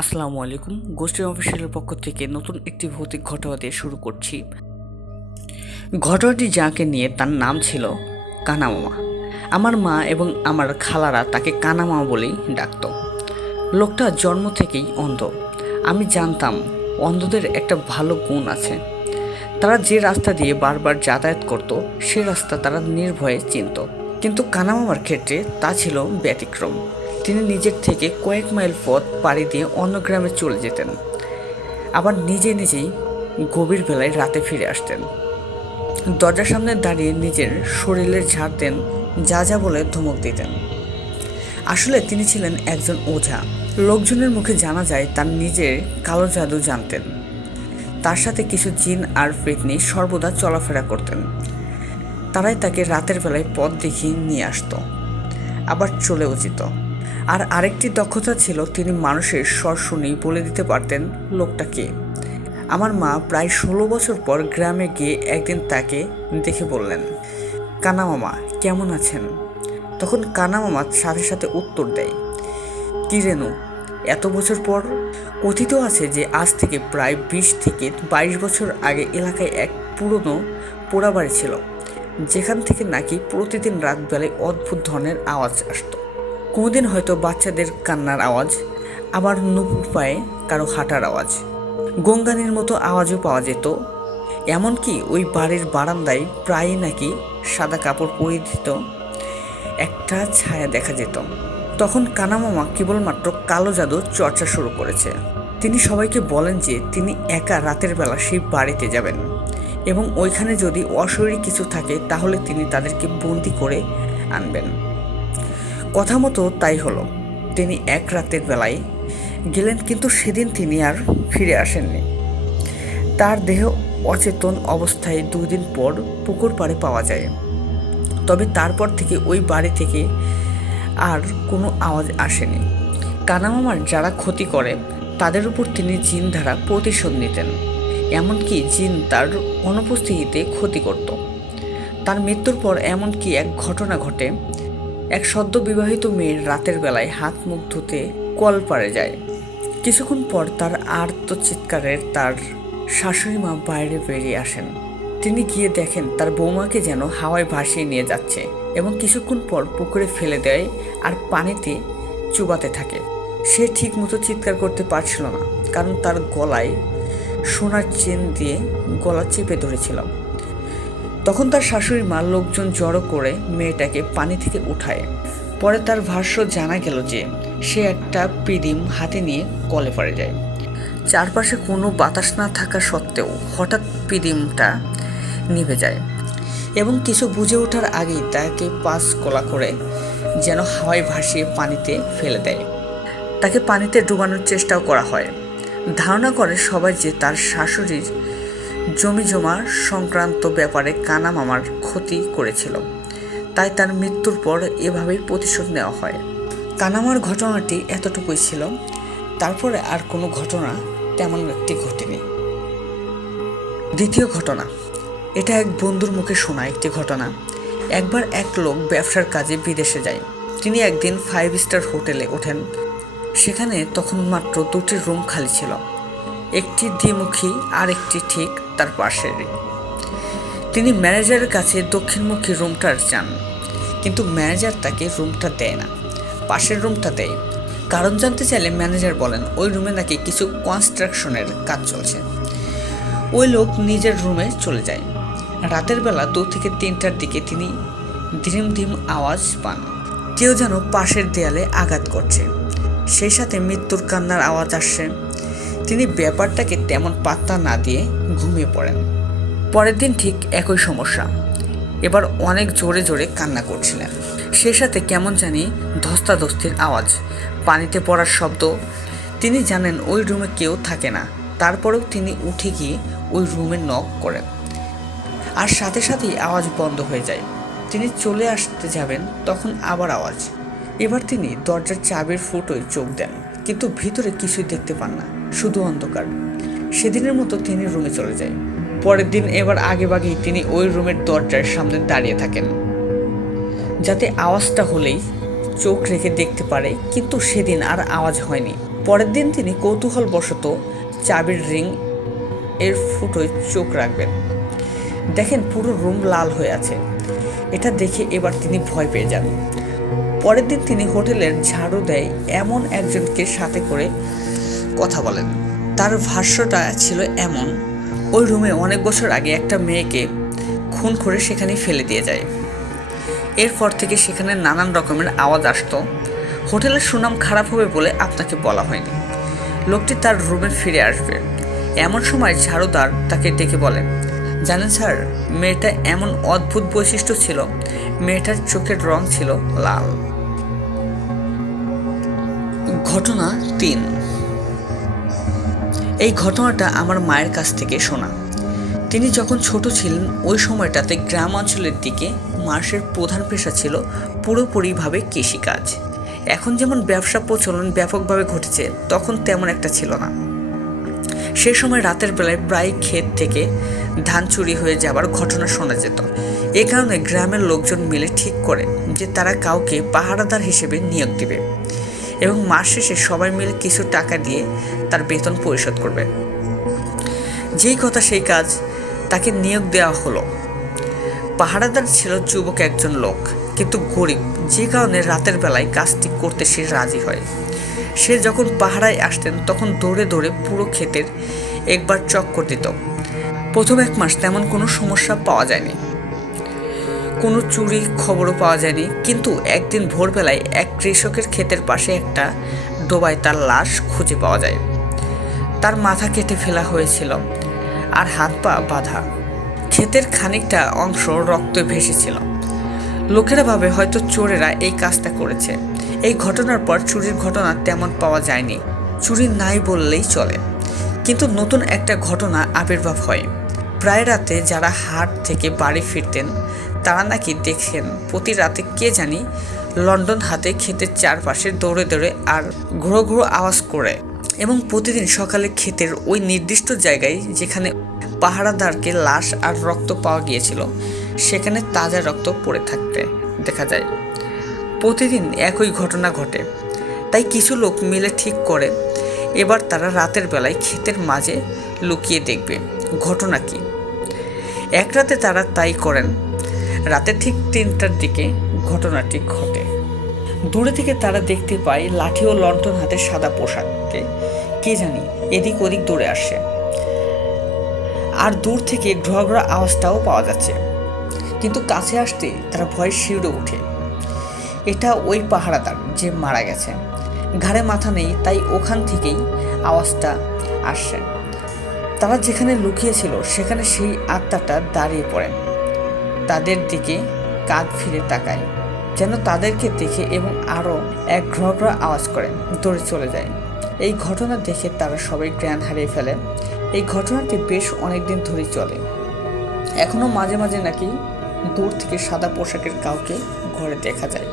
আসসালামু আলাইকুম। গোষ্ঠী অফিসিয়ালের পক্ষ থেকে নতুন একটি ভৌতিক ঘটনা দিয়ে শুরু করছি। ঘটনাটি যাকে নিয়ে তার নাম ছিল কানামামা। আমার মা এবং আমার খালারা তাকে কানামামা বলেই ডাকত। লোকটা জন্ম থেকেই অন্ধ। আমি জানতাম অন্ধদের একটা ভালো গুণ আছে। তারা যে রাস্তা দিয়ে বারবার যাতায়াত করত সে রাস্তা তারা নির্ভয়ে চিনত। কিন্তু কানামামার ক্ষেত্রে তা ছিল ব্যতিক্রম। তিনি নিজের থেকে কয়েক মাইল পথ পাড়ি দিয়ে অন্য গ্রামে চলে যেতেন, আবার নিজেই গভীর বেলায় রাতে ফিরে আসতেন। দরজার সামনে দাঁড়িয়ে নিজের শরীরের ঝাড় দেন, যা বলে ধমক দিতেন। আসলে তিনি ছিলেন একজন ওঝা। লোকজনের মুখে জানা যায় তার নিজের কালো জাদু জানতেন। তার সাথে কিছু জিন আর পেতনি সর্বদা চলাফেরা করতেন। তারাই তাকে রাতের বেলায় পথ দেখিয়ে নিয়ে আসতো, আবার চলেও যেত। আর আরেকটি দক্ষতা ছিল, তিনি মানুষের স্বর শুনেই বলে দিতে পারতেন লোকটা কে। আমার মা প্রায় 16 বছর পর গ্রামে গিয়ে একদিন তাকে দেখে বললেন, কানা মামা কেমন আছেন? তখন কানা মামা সাথে সাথে উত্তর দেয়, কি রেনু, এত বছর পর? কথিত আছে যে আজ থেকে প্রায় 20 থেকে 22 বছর আগে এলাকায় এক পুরনো পোড়াবাড়ি ছিল, যেখান থেকে নাকি প্রতিদিন রাত বেলায় অদ্ভুত ধরনের আওয়াজ আসতো। কোনোদিন হয়তো বাচ্চাদের কান্নার আওয়াজ, আবার নুপুর পায়ে কারো হাঁটার আওয়াজ, গঙ্গানির মতো আওয়াজও পাওয়া যেত। এমনকি ওই বাড়ির বারান্দায় প্রায়ই নাকি সাদা কাপড় পরিহিত একটা ছায়া দেখা যেত। তখন কানামামা কেবলমাত্র কালো জাদু চর্চা শুরু করেছে। তিনি সবাইকে বলেন যে তিনি একা রাতের বেলা সেই বাড়িতে যাবেন এবং ওইখানে যদি অশরীরী কিছু থাকে তাহলে তিনি তাদেরকে বন্দি করে আনবেন। কথা মতো তাই হলো। তিনি এক রাতের বেলায় গেলেন, কিন্তু সেদিন তিনি আর ফিরে আসেননি। তার দেহ অচেতন অবস্থায় 2 দিন পর পুকুর পাড়ে পাওয়া যায়। তবে তারপর থেকে ওই বাড়ি থেকে আর কোনো আওয়াজ আসেনি। কানামামার যারা ক্ষতি করে তাদের উপর তিনি জিন দ্বারা প্রতিশোধ নিতেন। এমনকি জিন তার অনুপস্থিতিতে ক্ষতি করত। তার মৃত্যুর পর এমনকি এক ঘটনা ঘটে। এক সদ্য বিবাহিত মেয়ের রাতের বেলায় হাত মুখ ধুতে কল পাড়ে যায়। কিছুক্ষণ পর তার আর্তচিৎকারের তার শাশুড়ি মা বাইরে বেরিয়ে আসেন। তিনি গিয়ে দেখেন তার বৌমাকে যেন হাওয়ায় ভাসিয়ে নিয়ে যাচ্ছে এবং কিছুক্ষণ পর পুকুরে ফেলে দেয় আর পানিতে চুবাতে থাকে। সে ঠিক মতো চিৎকার করতে পারছিল না, কারণ তার গলায় সোনার চেন দিয়ে গলা চেপে ধরেছিল। তখন তার শাশুড়ি মা লোকজন জড়ো করে মেয়েটাকে পানি থেকে উঠায়। পরে তার ভাষ্য জানা গেল যে সে একটা পিদিম হাতে নিয়ে কলে পড়ে যায়। চারপাশে কোনো বাতাস না থাকা সত্ত্বেও হঠাৎ পিদিমটা নিভে যায় এবং কিছু বুঝে ওঠার আগেই তাকে পাশ কলা করে যেন হাওয়ায় ভাসিয়ে পানিতে ফেলে দেয়। তাকে পানিতে ডুবানোর চেষ্টাও করা হয়। ধারণা করে সবাই যে তার শাশুড়ির জমি জমা সংক্রান্ত ব্যাপারে কানামামার ক্ষতি করেছিল, তাই তার মৃত্যুর পর এভাবেই প্রতিশোধ নেওয়া হয়। কানামার ঘটনাটি এতটুকুই ছিল। তারপরে আর কোনো ঘটনা তেমন একটি ঘটেনি। দ্বিতীয় ঘটনা, এটা এক বন্ধুর মুখে শোনা একটি ঘটনা। একবার এক লোক ব্যবসার কাজে বিদেশে যায়। তিনি একদিন 5 স্টার হোটেলে ওঠেন। সেখানে তখন মাত্র 2টি রুম খালি ছিল, একটি দ্বিমুখী আর একটি ঠিক তার পাশেরই। তিনি ম্যানেজারের কাছে দক্ষিণমুখী রুমটার চান, কিন্তু ম্যানেজার তাকে রুমটা দেয় না, পাশের রুমটা দেয়। কারণ জানতে চাইলে ম্যানেজার বলেন ওই রুমে নাকি কিছু কনস্ট্রাকশনের কাজ চলছে। ওই লোক নিজের রুমে চলে যায়। রাতের বেলা 2 থেকে 3টার দিকে তিনি ধিম আওয়াজ পান, কেউ যেন পাশের দেয়ালে আঘাত করছে, সেই সাথে মৃত্যুর কান্নার আওয়াজ আসছে। তিনি ব্যাপারটাকে তেমন পাত্তা না দিয়ে ঘুমিয়ে পড়েন। পরের দিন ঠিক একই সমস্যা, এবার অনেক জোরে জোরে কান্না করছিলেন, সেই সাথে কেমন জানি ধস্তাধস্তির আওয়াজ, পানিতে পড়ার শব্দ। তিনি জানেন ওই রুমে কেউ থাকে না, তারপরেও তিনি উঠে গিয়ে ওই রুমে নক করেন, আর সাথে সাথেই আওয়াজ বন্ধ হয়ে যায়। তিনি চলে আসতে যাবেন, তখন আবার আওয়াজ। এবার তিনি দরজার চাবির ফুটোয় চোখ দেন, কিন্তু ভিতরে কিছুই দেখতে পান না, শুধু অন্ধকার। সেদিনের মতো তিনি রুমে চলে যায়। পরের দিন এবার আগেভাগেই তিনি ওই রুমের দরজার সামনে দাঁড়িয়ে থাকেন, যাতে আওয়াজটা হলেই চোখ রেখে দেখতে পারে, কিন্তু সেদিন আর আওয়াজ হয়নি। পরের দিন তিনি কৌতূহলবশত চাবির রিং এর ফুটোয় চোখ রাখবেন। দেখেন পুরো রুম লাল হয়ে আছে। এটা দেখে এবার তিনি ভয় পেয়ে যান। পরের দিন তিনি হোটেলের ঝাড়ু দেয় এমন একজনকে সাথে করে কথা বলেন। তার ভাষ্যটা ছিল এমন, ওই রুমে অনেক বছর আগে একটা মেয়েকে খুন করে সেখানে ফেলে দিয়ে যায়। এরপর থেকে সেখানে নানান রকমের আওয়াজ আসতো। হোটেলের সুনাম খারাপ হবে বলে আপনাকে বলা হয়নি। লোকটি তার রুমে ফিরে আসবে। এমন সময় ঝাড়ুদার তাকে ডেকে বলে, জানেন স্যার, মেয়েটা এমন অদ্ভুত বৈশিষ্ট্য ছিল, মেয়েটার চোখের রং ছিল লাল। ঘটনা 3। এই ঘটনাটা আমার মায়ের কাছ থেকে শোনা। তিনি যখন ছোট ছিলেন ওই সময়টাতে গ্রাম অঞ্চলের দিকে মানুষের প্রধান পেশা ছিল পুরোপুরিভাবে কৃষিকাজ। এখন যেমন ব্যবসা প্রচলন ব্যাপকভাবে ঘটেছে, তখন তেমন একটা ছিল না। সে সময় রাতের বেলায় প্রায় ক্ষেত থেকে ধান চুরি হয়ে যাবার ঘটনা শোনা যেত। এ কারণে গ্রামের লোকজন মিলে ঠিক করে যে তারা কাউকে পাহারাদার হিসেবে নিয়োগ দেবে এবং মাস শেষে সবাই মিলে কিছু টাকা দিয়ে তার বেতন পরিশোধ করবে। যেই কথা সেই কাজ, তাকে নিয়োগ দেওয়া হলো। পাহারাদার ছিল যুবক একজন লোক, কিন্তু গরিব, যে কারণে রাতের বেলায় কাজটি করতে সে রাজি হয়। সে যখন পাহারায় আসতেন তখন দৌড়ে দৌড়ে পুরো ক্ষেতের একবার চক্কর দিত। প্রথম 1 মাস তেমন কোনো সমস্যা পাওয়া যায়নি, কোনো চুরি খবরও পাওয়া যায়নি। কিন্তু একদিন ভোরবেলায় এক কৃষকের ক্ষেতের পাশে একটা ডোবায় তার লাশ খুঁজে পাওয়া যায়। তার মাথা কেটে ফেলা হয়েছিল আর হাত পা বাঁধা। ক্ষেতের খানিকটা অংশ রক্তে ভেসেছিল। লোকেরা ভাবে হয়তো চোরেরা এই কাজটা করেছে। এই ঘটনার পর চুরির ঘটনা তেমন পাওয়া যায়নি, চুরি নাই বললেই চলে। কিন্তু নতুন একটা ঘটনা আবির্ভাব হয়। প্রায় রাতে যারা হাট থেকে বাড়ি ফিরতেন তারা নাকি দেখেন প্রতি রাতে কে জানি লন্ডন হাতে ক্ষেতের চারপাশে দৌড়ে দৌড়ে আর ঘুরো ঘুরো আওয়াজ করে, এবং প্রতিদিন সকালে ক্ষেতের ওই নির্দিষ্ট জায়গায় যেখানে পাহারাদারকে লাশ আর রক্ত পাওয়া গিয়েছিল সেখানে তাজা রক্ত পড়ে থাকতে দেখা যায়। প্রতিদিন একই ঘটনা ঘটে। তাই কিছু লোক মিলে ঠিক করে এবার তারা রাতের বেলায় ক্ষেতের মাঝে লুকিয়ে দেখবে ঘটনা কি। এক রাতে তারা তাই করেন। রাতে ঠিক 3টার দিকে ঘটনাটি ঘটে। দূরে থেকে তারা দেখতে পায় লাঠি ও লণ্ঠন হাতে সাদা পোশাকে কে জানি এদিক ওদিক দৌড়ে আসে, আর দূর থেকে ঘোড়া আওয়াজটাও পাওয়া যাচ্ছে। কিন্তু কাছে আসতে তারা ভয়ে শিউরে ওঠে। এটা ওই পাহারাদার যে মারা গেছে। ঘাড়ে মাথা নেই, তাই ওখান থেকেই আওয়াজটা আসছে। তারা যেখানে লুকিয়েছিল সেখানে সেই আত্মাটা দাঁড়িয়ে পড়ে, তাদের দিকে কাঁধ ফিরে তাকায় যেন তাদেরকে দেখে, এবং আরও এক ঘ্র আওয়াজ করে দৌড়ে চলে যায়। এই ঘটনা দেখে তারা সবাই জ্ঞান হারিয়ে ফেলে। এই ঘটনাটি বেশ অনেকদিন ধরেই চলে। এখনও মাঝে মাঝে নাকি দূর থেকে সাদা পোশাকের কাউকে ঘরে দেখা যায়।